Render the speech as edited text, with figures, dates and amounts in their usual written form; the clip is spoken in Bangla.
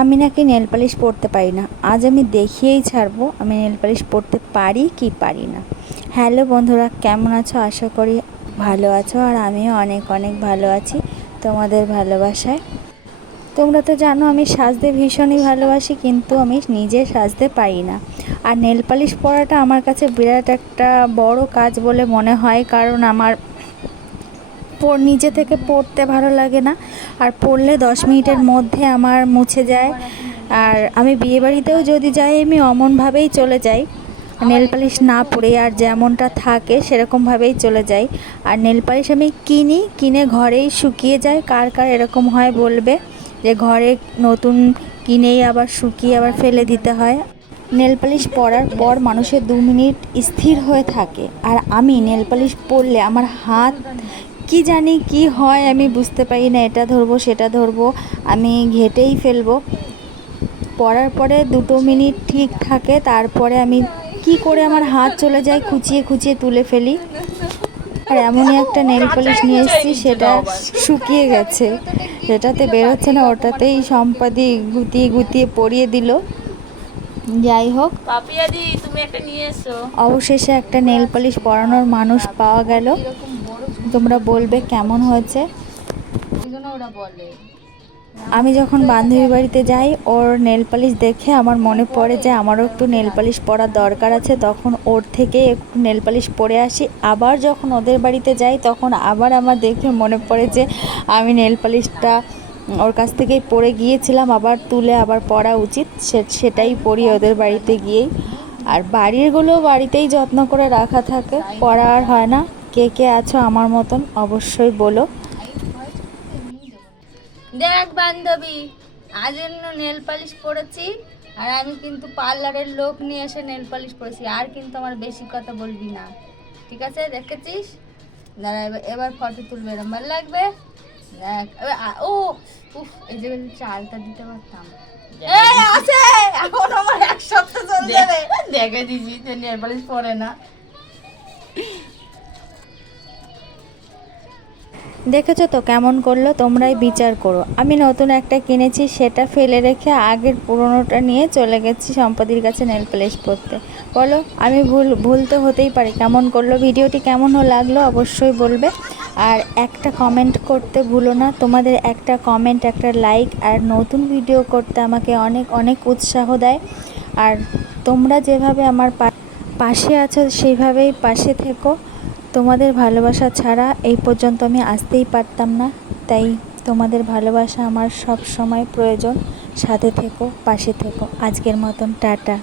আমি নাকি নেল পালিশ পরতে পারি না। আজ আমি দেখিয়েই ছাড়বো আমি নেল পালিশ পরতে পারি কি পারি না। হ্যালো বন্ধুরা, কেমন আছো? আশা করি ভালো আছো, আর আমিও অনেক অনেক ভালো আছি তোমাদের ভালোবাসায়। তোমরা তো জানো আমি সাজতে ভীষণই ভালোবাসি, কিন্তু আমি নিজে সাজতে পারি না। আর নেল পালিশ পরাটা আমার কাছে বিরাট একটা বড় কাজ বলে মনে হয়, কারণ আমার নিজে থেকে পড়তে ভালো লাগে না, আর পড়লে 10 মিনিটের মধ্যে আমার মুছে যায়। আর আমি বিয়েবাড়িতেও যদি যাই আমি অমনভাবেই চলে যাই, নেল পালিশ না পরে, আর যেমনটা থাকে সেরকমভাবেই চলে যাই। আর নেল পালিশ আমি কিনে ঘরেই শুকিয়ে যায়। কার কার এরকম হয় বলবে, যে ঘরে নতুন কিনেই আবার শুকিয়ে আবার ফেলে দিতে হয়। নেল পালিশ পরার পর মানুষের 2 মিনিট স্থির হয়ে থাকে, আর আমি নেল পালিশ পরলে আমার হাত কি জানি কি হয়, আমি বুঝতে পারি না। এটা ধরবো সেটা ধরবো, আমি ঘেটেই ফেলবো। পরার পরে 2 মিনিট ঠিক থাকে, তারপরে আমি কি করে আমার হাত চলে যায়, খুঁচিয়ে খুঁচিয়ে তুলে ফেলি। আর এমনই একটা নেল পালিশ নিয়ে এসেছি, সেটা শুকিয়ে গেছে, যেটাতে বেরোচ্ছে না, ওটাতেই সম্পাদি গুতিয়ে গুতিয়ে পরিয়ে দিল। যাই হোক, পাপিয়াদি তুমি একটা নিয়ে এসো। অবশেষে একটা নেল পালিশ পরানোর মানুষ পাওয়া গেল। তোমরা বলবে কেমন হয়েছে। আমি যখন বান্ধবীর বাড়িতে যাই, ওর নেল পালিশ দেখে আমার মনে পড়ে যে আমারও একটু নেল পালিশ পরার দরকার আছে, তখন ওর থেকে একটু নেল পালিশ পরে আসি। আবার যখন ওদের বাড়িতে যাই, তখন আবার আমার দেখে মনে পড়ে যে আমি নেল পালিশটা ওর কাছ থেকেই পরে গিয়েছিলাম, আবার তুলে আবার পরা উচিত, সেটাই পরি ওদের বাড়িতে গিয়েই। আর বাড়িরগুলো বাড়িতেই যত্ন করে রাখা থাকে, পরা আর হয় না। কে কে আছো আমার মতন অবশ্যই বলো। দেখ বান্ধবী, আজ জন্য নেল পালিশ পরেছি, আর আমি কিন্তু পার্লারের লোক নিয়ে এসে নেল পালিশ পরেছি। আর কিন্তু আমার বেশি কথা বলবি না, ঠিক আছে? দেখেছিস? দাঁড়া, এবার ফটো তুলবে, এরম ভালো লাগবে। দেখ ও উফ, এই যে চালটা দিতে পারতাম। এই আছে, এখন আমার এক সপ্তাহ চলে যাবে। দেখে দিছি যে নেল পালিশ পরে না। দেখেছো তো কেমন করলো, তোমরাই বিচার করো। আমি নতুন একটা কিনেছি, সেটা ফেলে রেখে আগের পুরনোটা নিয়ে চলে গেছি সম্পাদির কাছে নেল পালিশ পরতে। বলো, আমি ভুল তো হতেই পারি। কেমন করলো, ভিডিওটি কেমন লাগলো অবশ্যই বলবে। আর একটা কমেন্ট করতে ভুলো না। তোমাদের একটা কমেন্ট, একটা লাইক আর নতুন ভিডিও করতে আমাকে অনেক অনেক উৎসাহ দেয়। আর তোমরা যেভাবে আমার পাশে আছো সেইভাবেই পাশে থেকো। তোমাদের ভালোবাসা ছাড়া এই পর্যন্ত আমি আসতেই পারতাম না, তাই তোমাদের ভালোবাসা আমার সব সময় প্রয়োজন। সাথে থেকো, পাশে থেকো। আজকের মতন টাটা।